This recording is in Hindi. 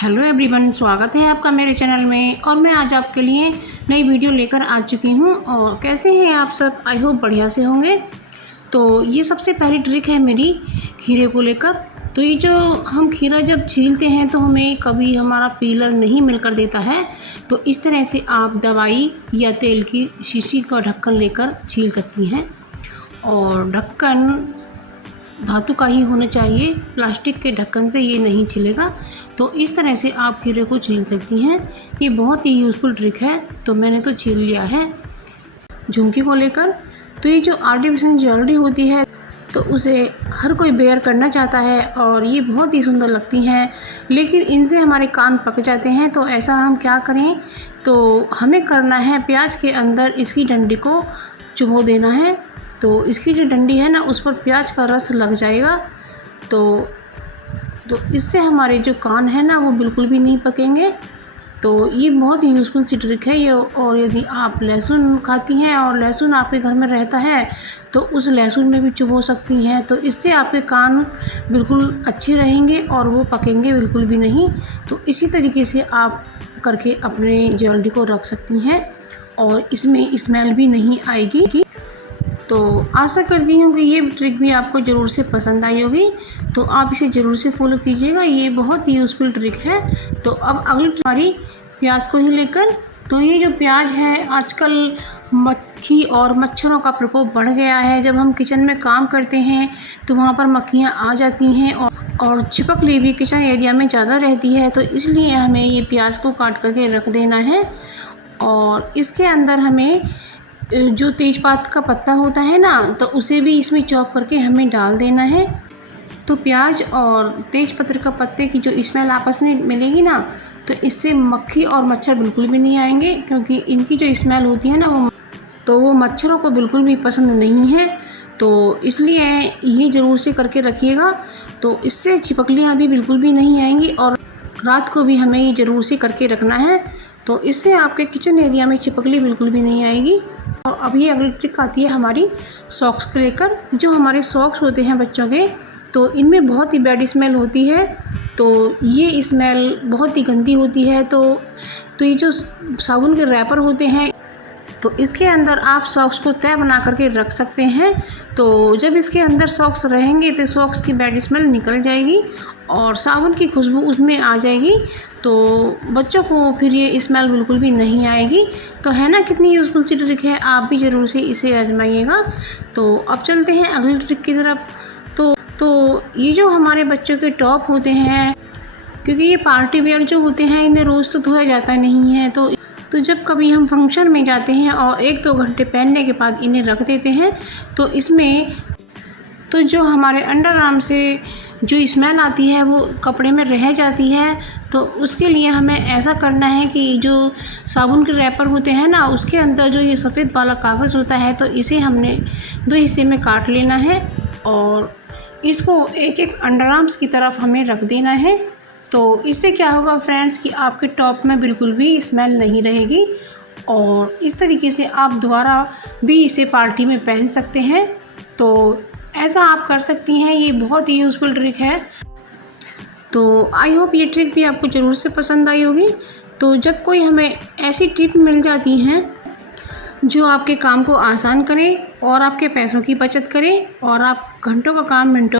हेलो एवरीवन, स्वागत है आपका मेरे चैनल में। और मैं आज आपके लिए नई वीडियो लेकर आ चुकी हूँ। और कैसे हैं आप सब? आई होप बढ़िया से होंगे। तो ये सबसे पहली ट्रिक है मेरी खीरे को लेकर। तो ये जो हम खीरा जब छीलते हैं तो हमें कभी हमारा पीलर नहीं मिलकर देता है, तो इस तरह से आप दवाई या तेल की शीशी का ढक्कन लेकर छील सकती हैं। और ढक्कन धातु का ही होना चाहिए, प्लास्टिक के ढक्कन से ये नहीं छिलेगा। तो इस तरह से आप खीरे को छील सकती हैं। ये बहुत ही यूज़फुल ट्रिक है। तो मैंने तो छील लिया है झुमकी को लेकर। तो ये जो आर्टिफिशियल ज्वेलरी होती है तो उसे हर कोई बेयर करना चाहता है और ये बहुत ही सुंदर लगती हैं, लेकिन इनसे हमारे कान पक जाते हैं। तो ऐसा हम क्या करें? तो हमें करना है, प्याज के अंदर इसकी डंडी को चुभो देना है। तो इसकी जो डंडी है ना, उस पर प्याज का रस लग जाएगा। तो इससे हमारे जो कान है ना, वो बिल्कुल भी नहीं पकेंगे। तो ये बहुत ही यूज़फुल सी ट्रिक है ये। और यदि आप लहसुन खाती हैं और लहसुन आपके घर में रहता है तो उस लहसुन में भी चुभो सकती हैं। तो इससे आपके कान बिल्कुल अच्छे रहेंगे और वो पकेंगे बिल्कुल भी नहीं। तो इसी तरीके से आप करके अपने ज्वेलरी को रख सकती हैं और इसमें स्मेल भी नहीं आएगी। तो आशा करती हूँ कि ये ट्रिक भी आपको ज़रूर से पसंद आई होगी। तो आप इसे ज़रूर से फॉलो कीजिएगा, ये बहुत ही यूज़फुल ट्रिक है। तो अब अगली हमारी प्याज को ही लेकर। तो ये जो प्याज है, आजकल मक्खी और मच्छरों का प्रकोप बढ़ गया है। जब हम किचन में काम करते हैं तो वहाँ पर मक्खियाँ आ जाती हैं और छिपकली भी किचन एरिया में ज़्यादा रहती है। तो इसलिए हमें ये प्याज को काट करके रख देना है। और इसके अंदर हमें जो तेज़पात का पत्ता होता है ना, तो उसे भी इसमें चॉप करके हमें डाल देना है। तो प्याज और तेज़पत्र का पत्ते की जो स्मेल आपस में मिलेगी ना, तो इससे मक्खी और मच्छर बिल्कुल भी नहीं आएंगे, क्योंकि इनकी जो स्मेल होती है ना, वो मच्छरों को बिल्कुल भी पसंद नहीं है। तो इसलिए ये ज़रूर से करके रखिएगा। तो इससे छिपकलियाँ भी बिल्कुल भी नहीं आएंगी और रात को भी हमें ये ज़रूर से करके रखना है। तो इससे आपके किचन एरिया में छिपकली बिल्कुल भी नहीं आएगी। और अब ये अगली ट्रिक आती है हमारी सॉक्स को लेकर। जो हमारे सॉक्स होते हैं बच्चों के, तो इनमें बहुत ही बैड स्मेल होती है। तो ये स्मेल बहुत ही गंदी होती है। तो ये जो साबुन के रैपर होते हैं, तो इसके अंदर आप सॉक्स को तय बना करके रख सकते हैं। तो जब इसके अंदर सॉक्स रहेंगे तो सॉक्स की बैड स्मेल निकल जाएगी और साबुन की खुशबू उसमें आ जाएगी। तो बच्चों को फिर ये स्मेल बिल्कुल भी नहीं आएगी। तो है ना, कितनी यूज़फुल सी ट्रिक है। आप भी ज़रूर से इसे आजमाइएगा। तो अब चलते हैं अगली ट्रिक की तरफ। तो ये जो हमारे बच्चों के टॉप होते हैं, क्योंकि ये पार्टी वेयर जो होते हैं, इन्हें रोज़ तो धोया जाता नहीं है। तो जब कभी हम फंक्शन में जाते हैं और 1-2 घंटे पहनने के बाद इन्हें रख देते हैं, तो इसमें तो जो हमारे अंडर आर्म से जो स्मेल आती है वो कपड़े में रह जाती है। तो उसके लिए हमें ऐसा करना है कि जो साबुन के रैपर होते हैं ना, उसके अंदर जो ये सफ़ेद वाला कागज़ होता है, तो इसे हमने 2 हिस्से में काट लेना है और इसको एक-एक अंडर आर्म्स की तरफ हमें रख देना है। तो इससे क्या होगा फ्रेंड्स कि आपके टॉप में बिल्कुल भी स्मेल नहीं रहेगी और इस तरीके से आप दोबारा भी इसे पार्टी में पहन सकते हैं। तो ऐसा आप कर सकती हैं। ये बहुत ही यूज़फुल ट्रिक है। तो आई होप ये ट्रिक भी आपको ज़रूर से पसंद आई होगी। तो जब कोई हमें ऐसी टिप मिल जाती हैं जो आपके काम को आसान करें और आपके पैसों की बचत करें और आप घंटों का काम मिनटों